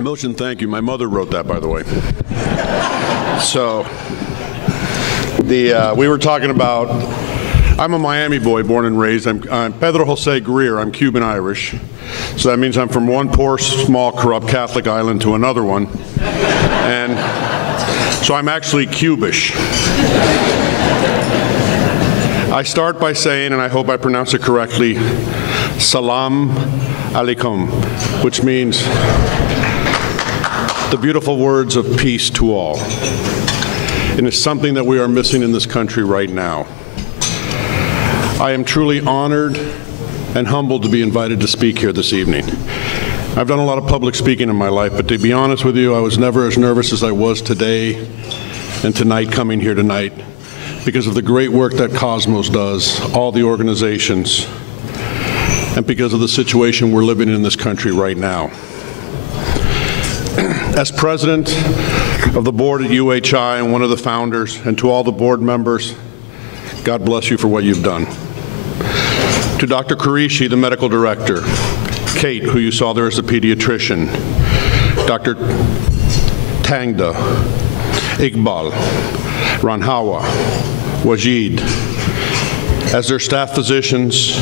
Motion, thank you. My mother wrote that, by the way. So, we were talking about, I'm a Miami boy, born and raised. I'm Pedro Jose Greer. I'm Cuban-Irish. So that means I'm from one poor, small, corrupt Catholic island to another one. And so I'm actually Cubish. I start by saying, and I hope I pronounce it correctly, Salam Alaikum, which means the beautiful words of peace to all. And it's something that we are missing in this country right now. I am truly honored and humbled to be invited to speak here this evening. I've done a lot of public speaking in my life, but to be honest with you, I was never as nervous as I was today and tonight coming here tonight because of the great work that Cosmos does, all the organizations, and because of the situation we're living in this country right now. As president of the board at UHI and one of the founders, and to all the board members, God bless you for what you've done. To Dr. Qureshi, the medical director, Kate, who you saw there as a pediatrician, Dr. Tangda, Iqbal, Ranhawa, Wajid, as their staff physicians,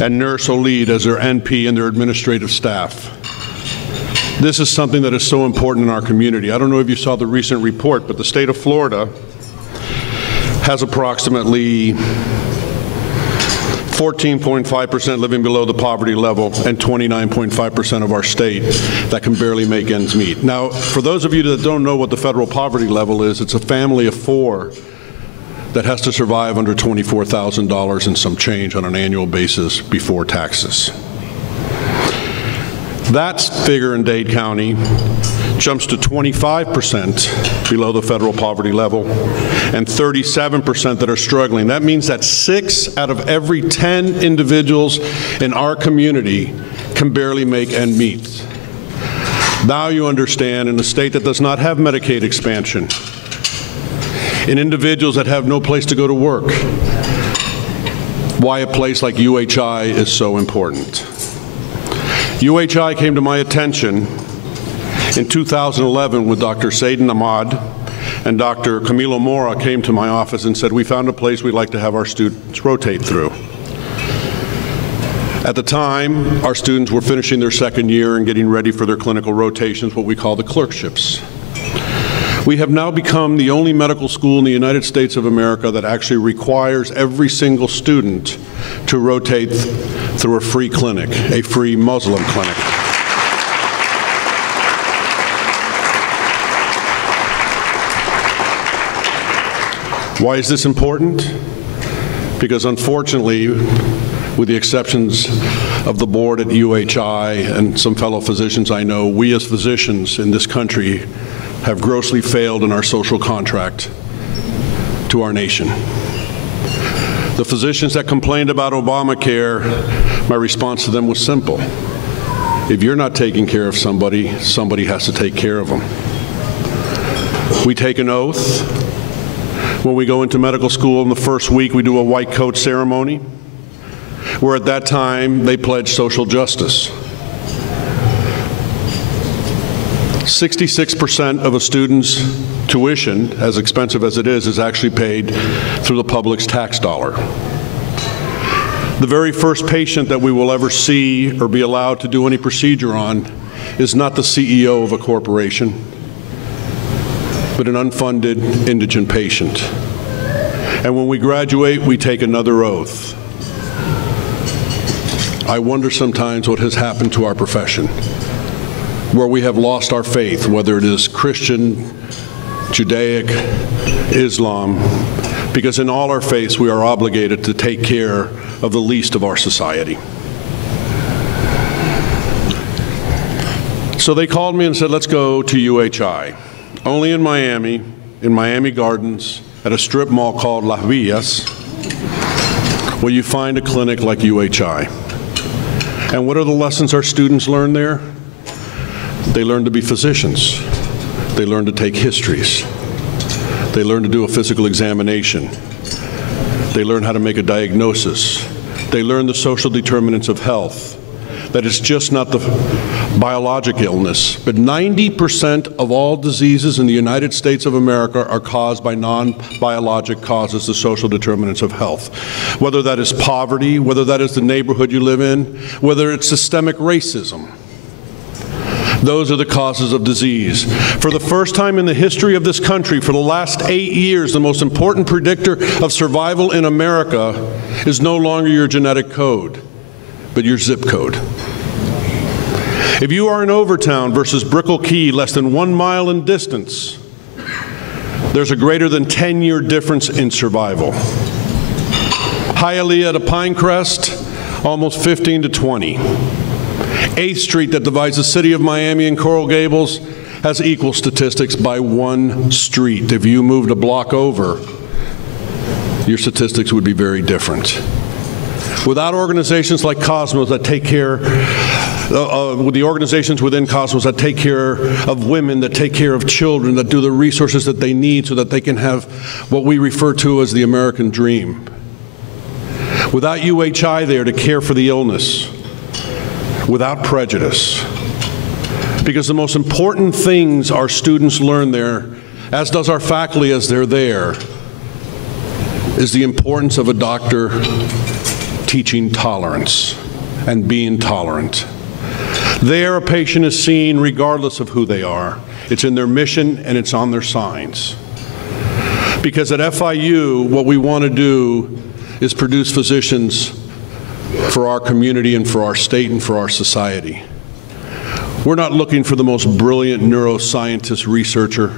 and Nurse Olid as their NP and their administrative staff. This is something that is so important in our community. I don't know if you saw the recent report, but the state of Florida has approximately 14.5% living below the poverty level and 29.5% of our state that can barely make ends meet. Now, for those of you that don't know what the federal poverty level is, it's a family of 4 that has to survive under $24,000 and some change on an annual basis before taxes. That figure in Dade County jumps to 25% below the federal poverty level and 37% that are struggling. That means that 6 out of every 10 individuals in our community can barely make end meet. Now you understand, in a state that does not have Medicaid expansion, in individuals that have no place to go to work, why a place like UHI is so important. UHI came to my attention in 2011 when Dr. Saeed Ahmad and Dr. Camilo Mora came to my office and said, we found a place we'd like to have our students rotate through. At the time, our students were finishing their second year and getting ready for their clinical rotations, what we call the clerkships. We have now become the only medical school in the United States of America that actually requires every single student to rotate through a free clinic, a free Muslim clinic. Why is this important? Because unfortunately, with the exceptions of the board at UHI and some fellow physicians I know, we as physicians in this country have grossly failed in our social contract to our nation. The physicians that complained about Obamacare, my response to them was simple. If you're not taking care of somebody, somebody has to take care of them. We take an oath. When we go into medical school in the first week, we do a white coat ceremony, where at that time they pledge social justice. 66% of a student's tuition, as expensive as it is actually paid through the public's tax dollar. The very first patient that we will ever see or be allowed to do any procedure on is not the CEO of a corporation, but an unfunded indigent patient. And when we graduate, we take another oath. I wonder sometimes what has happened to our profession, where we have lost our faith, whether it is Christian, Judaic, Islam, because in all our faiths we are obligated to take care of the least of our society. So they called me and said, let's go to UHI. Only in Miami Gardens, at a strip mall called Las Villas, will you find a clinic like UHI. And what are the lessons our students learn there? They learn to be physicians. They learn to take histories. They learn to do a physical examination. They learn how to make a diagnosis. They learn the social determinants of health. that it's just not the biologic illness, but 90% of all diseases in the United States of America are caused by non-biologic causes, the social determinants of health. Whether that is poverty, whether that is the neighborhood you live in, whether it's systemic racism. Those are the causes of disease. For the first time in the history of this country, for the last 8 years, the most important predictor of survival in America is no longer your genetic code, but your zip code. If you are in Overtown versus Brickell Key, less than 1 mile in distance, there's a greater than 10-year difference in survival. Hialeah to Pinecrest, almost 15 to 20. 8th Street that divides the city of Miami and Coral Gables has equal statistics by 1 street. If you moved a block over, your statistics would be very different. Without organizations like Cosmos that take care, with the organizations within Cosmos that take care of women, that take care of children, that do the resources that they need so that they can have what we refer to as the American dream. Without UHI there to care for the illness, without prejudice. Because the most important things our students learn there, as does our faculty as they're there, is the importance of a doctor teaching tolerance and being tolerant. There, a patient is seen regardless of who they are. It's in their mission and it's on their signs. Because at FIU, what we want to do is produce physicians for our community and for our state and for our society. We're not looking for the most brilliant neuroscientist researcher.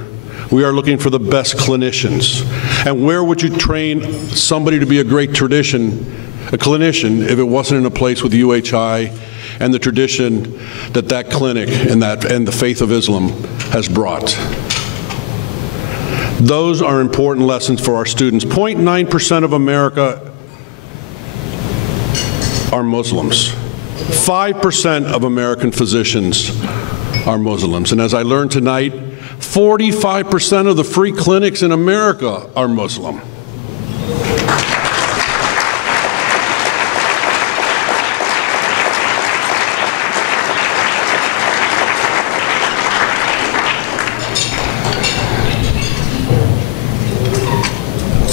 We are looking for the best clinicians. And where would you train somebody to be a great clinician if it wasn't in a place with UHI and the tradition that that clinic and the faith of Islam has brought? Those are important lessons for our students. 0.9% of America are Muslims. 5% of American physicians are Muslims. And as I learned tonight, 45% of the free clinics in America are Muslim.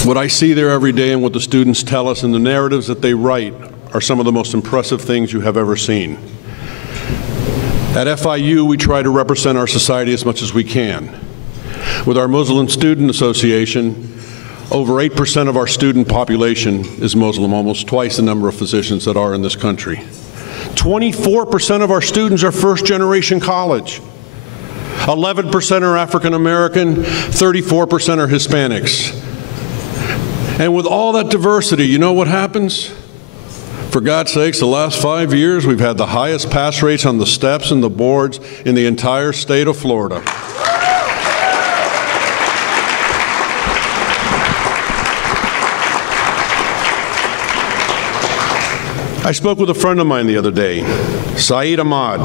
What I see there every day and what the students tell us and the narratives that they write are some of the most impressive things you have ever seen. At FIU, we try to represent our society as much as we can. With our Muslim Student Association, over 8% of our student population is Muslim, almost twice the number of physicians that are in this country. 24% of our students are first-generation college. 11% are African American, 34% are Hispanics. And with all that diversity, you know what happens? For God's sakes, the last 5 years, we've had the highest pass rates on the steps and the boards in the entire state of Florida. I spoke with a friend of mine the other day, Saeed Ahmad,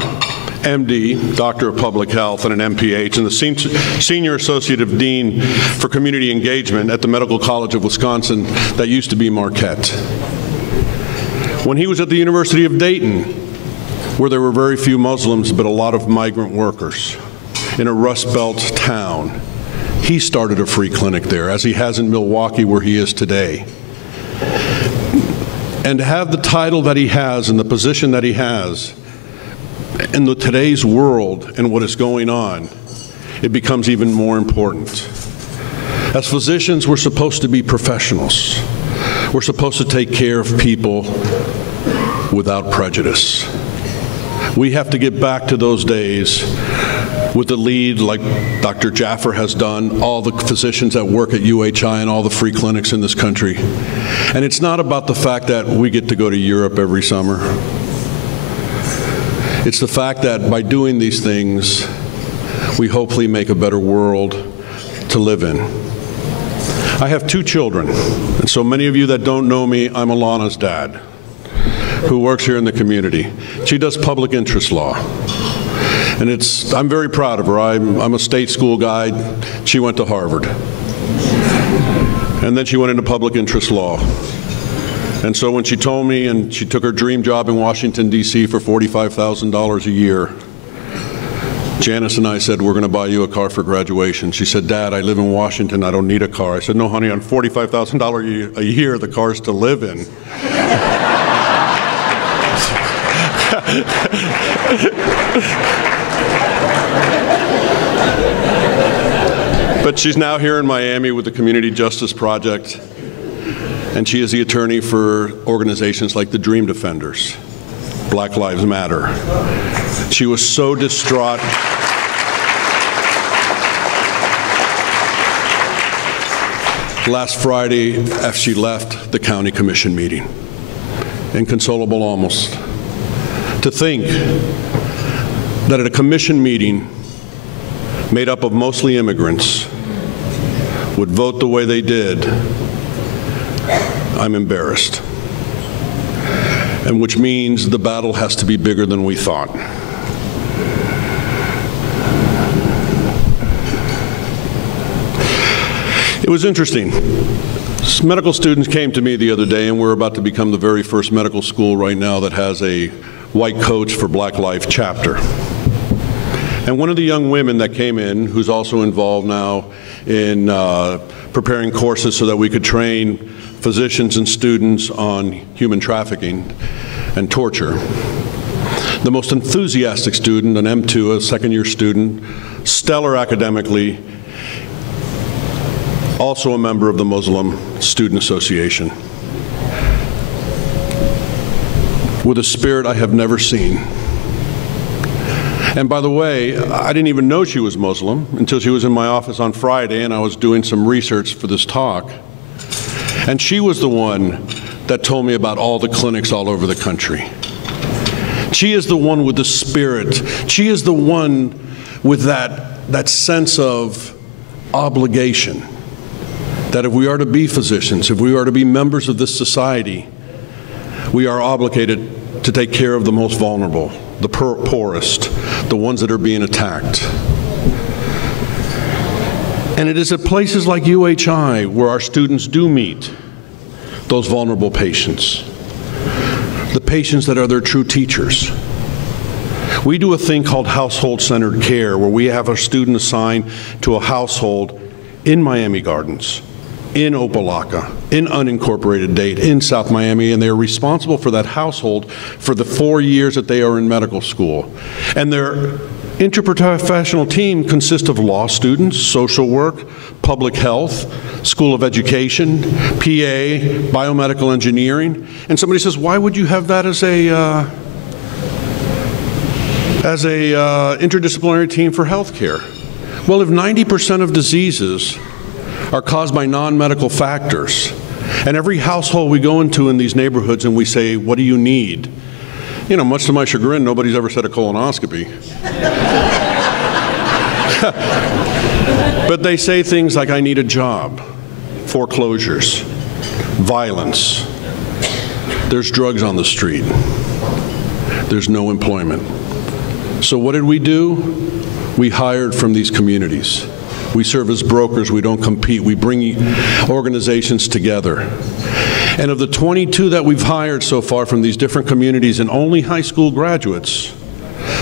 MD, Doctor of Public Health and an MPH, and the Senior Associate Dean for Community Engagement at the Medical College of Wisconsin that used to be Marquette. When he was at the University of Dayton, where there were very few Muslims but a lot of migrant workers, in a Rust Belt town, he started a free clinic there, as he has in Milwaukee, where he is today. And to have the title that he has and the position that he has in today's world and what is going on, it becomes even more important. As physicians, we're supposed to be professionals. We're supposed to take care of people without prejudice. We have to get back to those days with the lead like Dr. Jaffer has done, all the physicians that work at UHI and all the free clinics in this country. And it's not about the fact that we get to go to Europe every summer. It's the fact that by doing these things, we hopefully make a better world to live in. I have 2 children, and so many of you that don't know me, I'm Alana's dad, who works here in the community. She does public interest law. And I'm very proud of her. I'm a state school guy. She went to Harvard. And then she went into public interest law. And so when she told me, and she took her dream job in Washington, D.C. for $45,000 a year, Janice and I said, we're going to buy you a car for graduation. She said, Dad, I live in Washington, I don't need a car. I said, no, honey, on $45,000 a year, the car's to live in. But she's now here in Miami with the Community Justice Project, and she is the attorney for organizations like the Dream Defenders, Black Lives Matter. She was so distraught. Last Friday, after she left the county commission meeting, inconsolable almost, to think that at a commission meeting made up of mostly immigrants would vote the way they did. I'm embarrassed. And which means the battle has to be bigger than we thought. It was interesting. Medical students came to me the other day, and we're about to become the very first medical school right now that has a White Coats for Black Life chapter. And one of the young women that came in, who's also involved now in preparing courses so that we could train physicians and students on human trafficking and torture. The most enthusiastic student, an M2, a second-year student, stellar academically, also a member of the Muslim Student Association, with a spirit I have never seen. And by the way, I didn't even know she was Muslim until she was in my office on Friday and I was doing some research for this talk. And she was the one that told me about all the clinics all over the country. She is the one with the spirit. She is the one with that sense of obligation, that if we are to be physicians, if we are to be members of this society, we are obligated to take care of the most vulnerable, the poorest, the ones that are being attacked. And it is at places like UHI where our students do meet those vulnerable patients, the patients that are their true teachers. We do a thing called household-centered care, where we have a student assigned to a household in Miami Gardens, in Opa-locka, in unincorporated Dade, in South Miami, and they are responsible for that household for the 4 years that they are in medical school. And their interprofessional team consists of law students, social work, public health, School of Education, PA, biomedical engineering. And somebody says, why would you have that as a interdisciplinary team for healthcare? Well, if 90% of diseases are caused by non-medical factors, and every household we go into in these neighborhoods and we say, what do you need? You know, much to my chagrin, nobody's ever said a colonoscopy. But they say things like, I need a job, foreclosures, violence, there's drugs on the street, there's no employment. So what did we do? We hired from these communities. We serve as brokers, we don't compete, we bring organizations together. And of the 22 that we've hired so far from these different communities, and only high school graduates,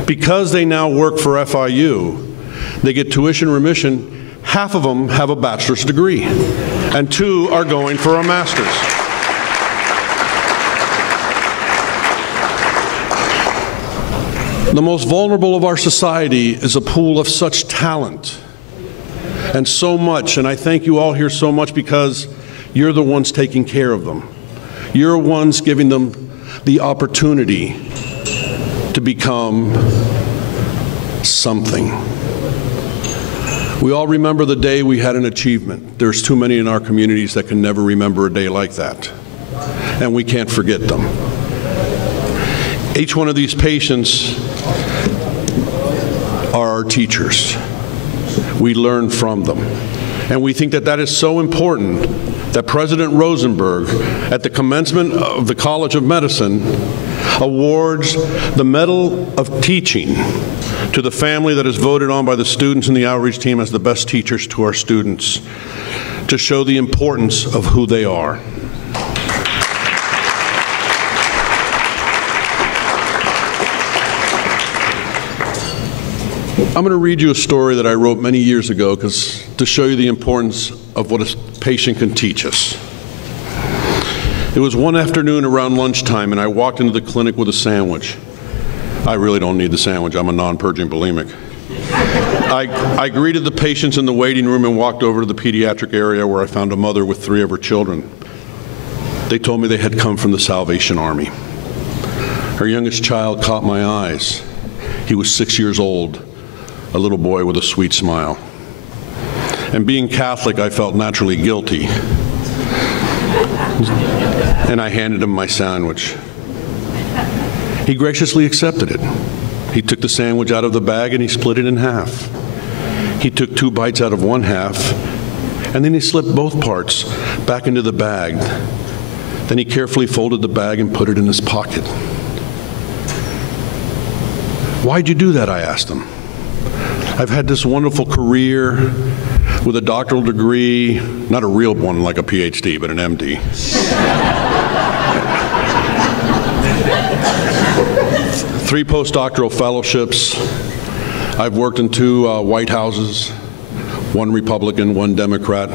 because they now work for FIU, they get tuition remission. Half of them have a bachelor's degree, and 2 are going for a master's. The most vulnerable of our society is a pool of such talent and so much, and I thank you all here so much because you're the ones taking care of them. You're ones giving them the opportunity to become something. We all remember the day we had an achievement. There's too many in our communities that can never remember a day like that, and we can't forget them. Each one of these patients are our teachers. We learn from them. And we think that that is so important that President Rosenberg, at the commencement of the College of Medicine, awards the Medal of Teaching to the family that is voted on by the students and the outreach team as the best teachers to our students, to show the importance of who they are. I'm going to read you a story that I wrote many years ago to show you the importance of what a patient can teach us. It was one afternoon around lunchtime, and I walked into the clinic with a sandwich. I really don't need the sandwich. I'm a non-purging bulimic. I greeted the patients in the waiting room and walked over to the pediatric area where I found a mother with 3 of her children. They told me they had come from the Salvation Army. Her youngest child caught my eyes. He was 6 years old, a little boy with a sweet smile. And being Catholic, I felt naturally guilty. And I handed him my sandwich. He graciously accepted it. He took the sandwich out of the bag and he split it in half. He took 2 bites out of one half, and then he slipped both parts back into the bag. Then he carefully folded the bag and put it in his pocket. "Why'd you do that?" I asked him. "I've had this wonderful career with a doctoral degree, not a real one like a PhD, but an MD. 3 postdoctoral fellowships. I've worked in 2 White Houses, 1 Republican, 1 Democrat,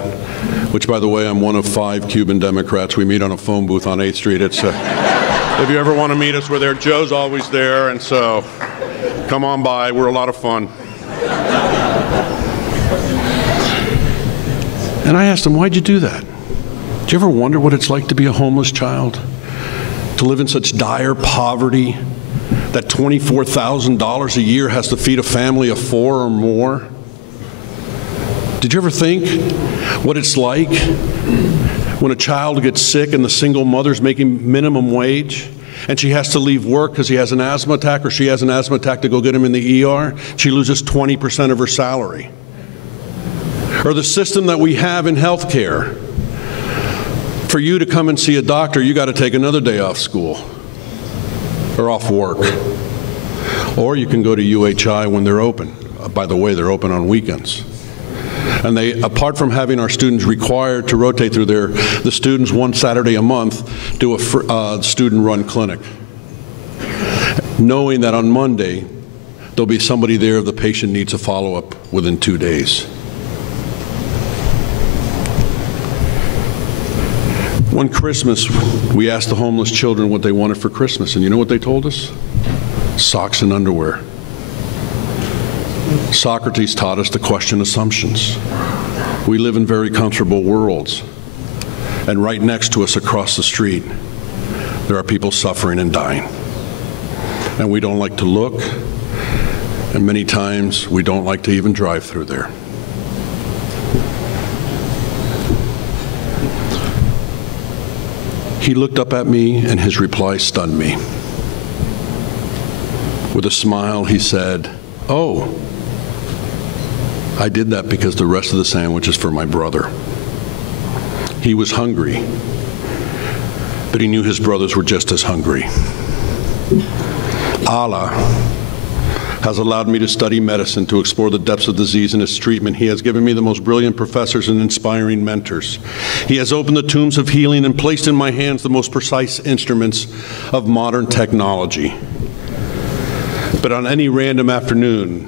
which, by the way, I'm one of 5 Cuban Democrats. We meet on a phone booth on 8th Street. It's if you ever want to meet us, we're there. Joe's always there, and so come on by. We're a lot of fun." And I asked him, "Why'd you do that? Do you ever wonder what it's like to be a homeless child? To live in such dire poverty that $24,000 a year has to feed a family of 4 or more? Did you ever think what it's like when a child gets sick and the single mother's making minimum wage and she has to leave work because he has an asthma attack or she has an asthma attack to go get him in the ER? She loses 20% of her salary. Or the system that we have in healthcare. For you to come and see a doctor, you got to take another day off school or off work. Or you can go to UHI when they're open. By the way, they're open on weekends. And they, apart from having our students required to rotate through there, the students 1 Saturday a month do a student-run clinic, knowing that on Monday there'll be somebody there if the patient needs a follow-up within 2 days. One Christmas, we asked the homeless children what they wanted for Christmas, and you know what they told us? Socks and underwear. Socrates taught us to question assumptions. We live in very comfortable worlds, and right next to us across the street, there are people suffering and dying. And we don't like to look, and many times we don't like to even drive through there. He looked up at me, and his reply stunned me. With a smile, he said, "Oh, I did that because the rest of the sandwich is for my brother." He was hungry, but he knew his brothers were just as hungry. Allah has allowed me to study medicine, to explore the depths of disease and its treatment. He has given me the most brilliant professors and inspiring mentors. He has opened the tombs of healing and placed in my hands the most precise instruments of modern technology. But on any random afternoon,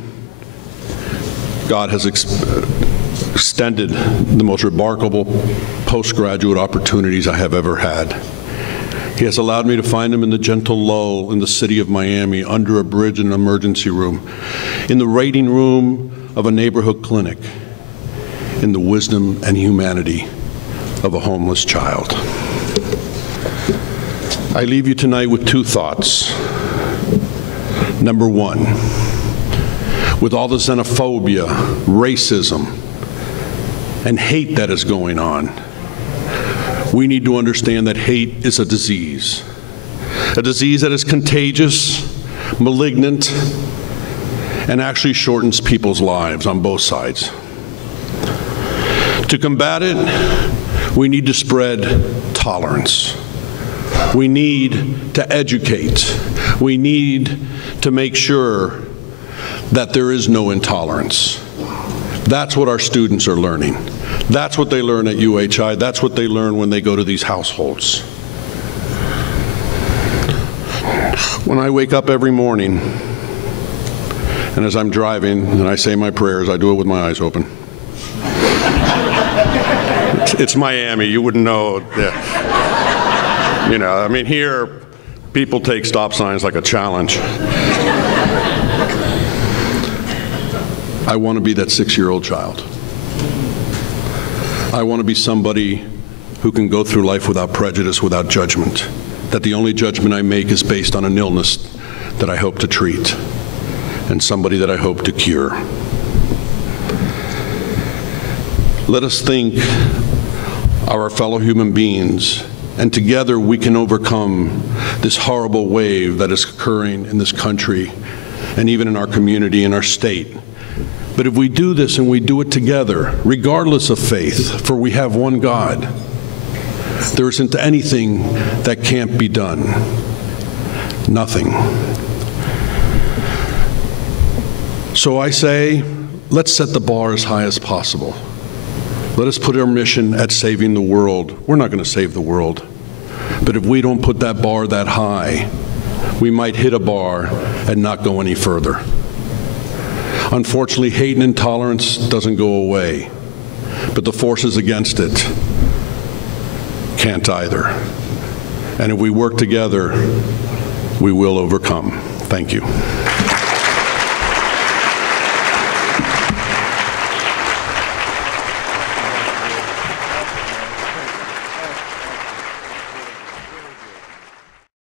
God has extended the most remarkable postgraduate opportunities I have ever had. He has allowed me to find him in the gentle lull in the city of Miami, under a bridge in an emergency room, in the waiting room of a neighborhood clinic, in the wisdom and humanity of a homeless child. I leave you tonight with 2 thoughts. Number 1, with all the xenophobia, racism, and hate that is going on, we need to understand that hate is a disease that is contagious, malignant, and actually shortens people's lives on both sides. To combat it, we need to spread tolerance. We need to educate. We need to make sure that there is no intolerance. That's what our students are learning. That's what they learn at UHI. That's what they learn when they go to these households. When I wake up every morning And as I'm driving and I say my prayers, I do it with my eyes open. It's Miami, you wouldn't know. Yeah. You know, I mean, here, people take stop signs like a challenge. I want to be that 6-year-old child. I want to be somebody who can go through life without prejudice, without judgment, that the only judgment I make is based on an illness that I hope to treat and somebody that I hope to cure. Let us think of our fellow human beings, and together we can overcome this horrible wave that is occurring in this country and even in our community, in our state. But if we do this and we do it together, regardless of faith, for we have one God, there isn't anything that can't be done. Nothing. So I say, let's set the bar as high as possible. Let us put our mission at saving the world. We're not going to save the world. But if we don't put that bar that high, we might hit a bar and not go any further. Unfortunately, hate and intolerance doesn't go away, but the forces against it can't either. And if we work together, we will overcome. Thank you.